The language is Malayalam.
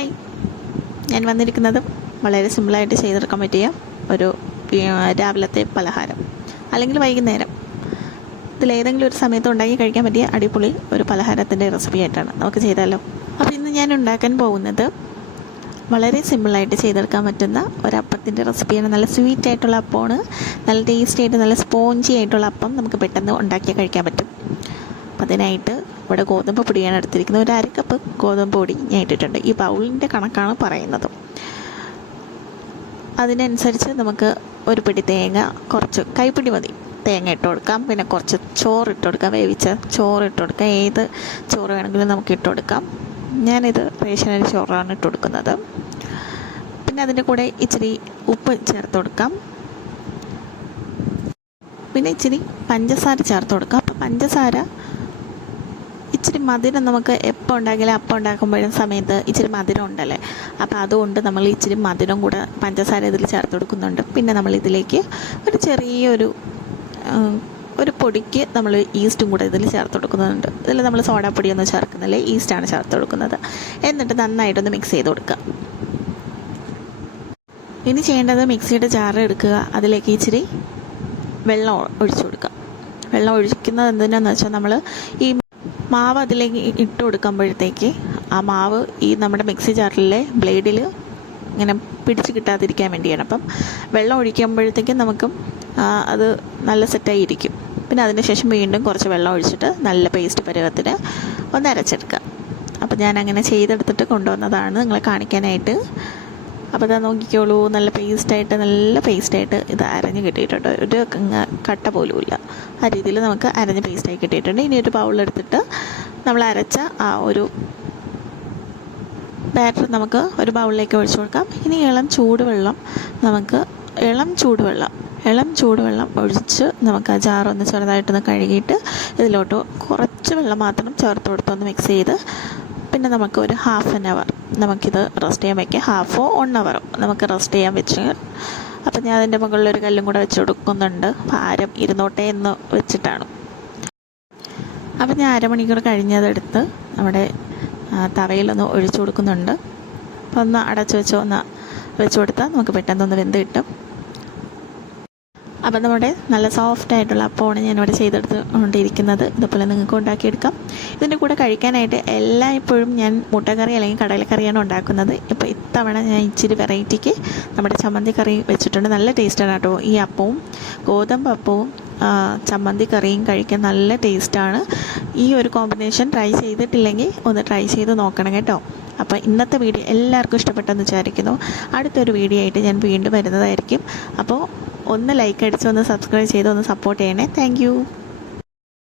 ഹായ് ഞാൻ വന്നിരിക്കുന്നത് വളരെ സിമ്പിളായിട്ട് ചെയ്തെടുക്കാൻ പറ്റിയ ഒരു രാവിലത്തെ പലഹാരം. അല്ലെങ്കിൽ വൈകുന്നേരം. ഇതിലേതെങ്കിലും ഒരു സമയത്ത് ഉണ്ടാക്കി കഴിക്കാൻ പറ്റിയ അടിപൊളി ഒരു പലഹാരത്തിന്റെ റെസിപ്പി ആയിട്ടാണ് നമുക്ക് ചെയ്താലോ. അപ്പോൾ ഇന്ന് ഞാൻ ഉണ്ടാക്കാൻ പോകുന്നത് വളരെ സിമ്പിളായിട്ട് ചെയ്തെടുക്കാൻ പറ്റുന്ന ഒരപ്പത്തിന്റെ റെസിപ്പിയാണ്. നല്ല സ്വീറ്റ് ആയിട്ടുള്ള അപ്പമാണ്. നല്ല ടേസ്റ്റി ആയിട്ട് നല്ല സ്പോഞ്ചി ആയിട്ടുള്ള അപ്പം നമുക്ക് പെട്ടെന്ന് ഉണ്ടാക്കി കഴിക്കാൻ പറ്റും. അതിനായിട്ട് ഇവിടെ ഗോതമ്പ് പൊടിയാണ് എടുത്തിരിക്കുന്നത്. ഒരു അരക്കപ്പ് കപ്പ് ഗോതമ്പ് പൊടി ഞാൻ ഇട്ടിട്ടുണ്ട്. ഈ ബൗളിന്റെ കണക്കാണ് പറയുന്നത്. അതിനനുസരിച്ച് നമുക്ക് ഒരു പിടി തേങ്ങ കുറച്ച് കൈപ്പിടി മതി. തേങ്ങ ഇട്ട് കൊടുക്കാം. പിന്നെ കുറച്ച് ചോറ് ഇട്ട് കൊടുക്കാം. വേവിച്ച ചോറ് ഇട്ട് കൊടുക്കാം. ഏത് ചോറ് വേണമെങ്കിലും നമുക്ക് ഇട്ട് കൊടുക്കാം. ഞാനിത് റേഷനരി ചോറാണ് ഇട്ട് കൊടുക്കുന്നത്. പിന്നെ അതിന്റെ കൂടെ ഇച്ചിരി ഉപ്പ് ചേർത്ത് കൊടുക്കാം. പിന്നെ ഇച്ചിരി പഞ്ചസാര ചേർത്ത് കൊടുക്കാം. അപ്പം പഞ്ചസാര ഇച്ചിരി മധുരം നമുക്ക് എപ്പോൾ ഉണ്ടാക്കിയാലും അപ്പം ഉണ്ടാക്കുമ്പോഴും സമയത്ത് ഇച്ചിരി മധുരം ഉണ്ടല്ലേ? അപ്പോൾ അതുകൊണ്ട് നമ്മൾ ഇച്ചിരി മധുരം കൂടെ പഞ്ചസാര ഇതിൽ ചേർത്ത് കൊടുക്കുന്നുണ്ട്. പിന്നെ നമ്മൾ ഇതിലേക്ക് ഒരു ചെറിയൊരു ഒരു പൊടിക്ക് നമ്മൾ ഈസ്റ്റും കൂടെ ഇതിൽ ചേർത്ത് കൊടുക്കുന്നുണ്ട്. ഇതിൽ നമ്മൾ സോഡാപ്പൊടിയൊന്നും ചേർക്കുന്നില്ല. ഈസ്റ്റാണ് ചേർത്ത് കൊടുക്കുന്നത്. എന്നിട്ട് നന്നായിട്ടൊന്ന് മിക്സ് ചെയ്ത് കൊടുക്കുക. ഇനി ചെയ്യേണ്ടത് മിക്സിയുടെ ജാറ് എടുക്കുക. അതിലേക്ക് ഇച്ചിരി വെള്ളം ഒഴിച്ചു കൊടുക്കുക. വെള്ളം ഒഴിക്കുന്നത് എന്തിനാന്ന് വെച്ചാൽ നമ്മൾ ഈ മാവ് അതിലേക്ക് ഇട്ട് കൊടുക്കുമ്പോഴത്തേക്ക് ആ മാവ് ഈ നമ്മുടെ മിക്സി ജാറിലെ ബ്ലേഡിൽ ഇങ്ങനെ പിടിച്ച് കിട്ടാതിരിക്കാൻ വേണ്ടിയാണ്. അപ്പം വെള്ളം ഒഴിക്കുമ്പോഴത്തേക്കും നമുക്ക് അത് നല്ല സെറ്റായി ഇരിക്കും പിന്നെ അതിന് ശേഷം വീണ്ടും കുറച്ച് വെള്ളം ഒഴിച്ചിട്ട് നല്ല പേസ്റ്റ് പരുവത്തിന് ഒന്ന് അരച്ചെടുക്കുക. അപ്പം ഞാൻ അങ്ങനെ ചെയ്തെടുത്തിട്ട് കൊണ്ടുവന്നതാണ് നിങ്ങളെ കാണിക്കാനായിട്ട്. അപ്പോൾ ഇതാ നോക്കിക്കോളൂ നല്ല പേസ്റ്റായിട്ട് നല്ല പേസ്റ്റായിട്ട് ഇത് അരഞ്ഞ് കിട്ടിയിട്ടുണ്ട്. ഒരു കട്ട പോലുമില്ല. ആ രീതിയിൽ നമുക്ക് അരഞ്ഞ് പേസ്റ്റായി കിട്ടിയിട്ടുണ്ട്. ഇനി ഒരു ബൗളെടുത്തിട്ട് നമ്മൾ അരച്ച ആ ഒരു ബാറ്റർ നമുക്ക് ഒരു ബൗളിലേക്ക് ഒഴിച്ചു കൊടുക്കാം. ഇനി ഇളം ചൂടുവെള്ളം നമുക്ക് ഇളം ചൂടുവെള്ളം ഇളം ചൂടുവെള്ളം ഒഴിച്ച് നമുക്ക് ആ ജാറൊന്ന് ചെറുതായിട്ടൊന്ന് കഴുകിയിട്ട് ഇതിലോട്ട് കുറച്ച് വെള്ളം മാത്രം ചേർത്ത് കൊടുത്തൊന്ന് മിക്സ് ചെയ്ത് പിന്നെ നമുക്ക് ഒരു ഹാഫ് ആൻ അവർ നമുക്കിത് റെസ്റ്റ് ചെയ്യാൻ വയ്ക്കാം ഹാഫോ വൺ അവറോ നമുക്ക് റെസ്റ്റ് ചെയ്യാൻ വെച്ച് അപ്പം ഞാൻ അതിന്റെ മുകളിലൊരു കല്ലും കൂടെ വെച്ച് കൊടുക്കുന്നുണ്ട്. ഭാരം ഇരുന്നോട്ടെ എന്ന് വെച്ചിട്ടാണ്. അപ്പം ഞാൻ അരമണിക്കൂർ കഴിഞ്ഞതെടുത്ത് നമ്മുടെ തറയിലൊന്ന് ഒഴിച്ചു കൊടുക്കുന്നുണ്ട്. അപ്പോൾ ഒന്ന് അടച്ചു വെച്ച് ഒന്ന് വെച്ച് കൊടുത്താൽ നമുക്ക് പെട്ടെന്നൊന്ന് വെന്ത് കിട്ടും. അപ്പം നമ്മുടെ നല്ല സോഫ്റ്റ് ആയിട്ടുള്ള അപ്പമാണ് ഞാനിവിടെ ചെയ്തെടുത്തുകൊണ്ടിരിക്കുന്നത്. ഇതുപോലെ നിങ്ങൾക്ക് ഉണ്ടാക്കിയെടുക്കാം. ഇതിന്റെ കൂടെ കഴിക്കാനായിട്ട് എല്ലായ്പ്പോഴും ഞാൻ മുട്ടക്കറി അല്ലെങ്കിൽ കടലക്കറിയാണ് ഉണ്ടാക്കുന്നത്. ഇപ്പോൾ ഇത്തവണ ഞാൻ ഇച്ചിരി വെറൈറ്റിക്ക് നമ്മുടെ ചമ്മന്തി കറി വെച്ചിട്ടുണ്ട്. നല്ല ടേസ്റ്റാണ് കേട്ടോ. ഈ അപ്പവും ഗോതമ്പ് അപ്പവും ചമ്മന്തി കറിയും കഴിക്കാൻ നല്ല ടേസ്റ്റാണ്. ഈ ഒരു കോമ്പിനേഷൻ ട്രൈ ചെയ്തിട്ടില്ലെങ്കിൽ ഒന്ന് ട്രൈ ചെയ്ത് നോക്കണം കേട്ടോ. അപ്പോൾ ഇന്നത്തെ വീഡിയോ എല്ലാവർക്കും ഇഷ്ടപ്പെട്ടെന്ന് വിചാരിക്കുന്നു. അടുത്തൊരു വീഡിയോ ആയിട്ട് ഞാൻ വീണ്ടും വരുന്നതായിരിക്കും. അപ്പോൾ ഒന്ന് ലൈക്ക് അടിച്ച് ഒന്ന് സബ്സ്ക്രൈബ് ചെയ്ത് ഒന്ന് സപ്പോർട്ട് ചെയ്യണേ. താങ്ക്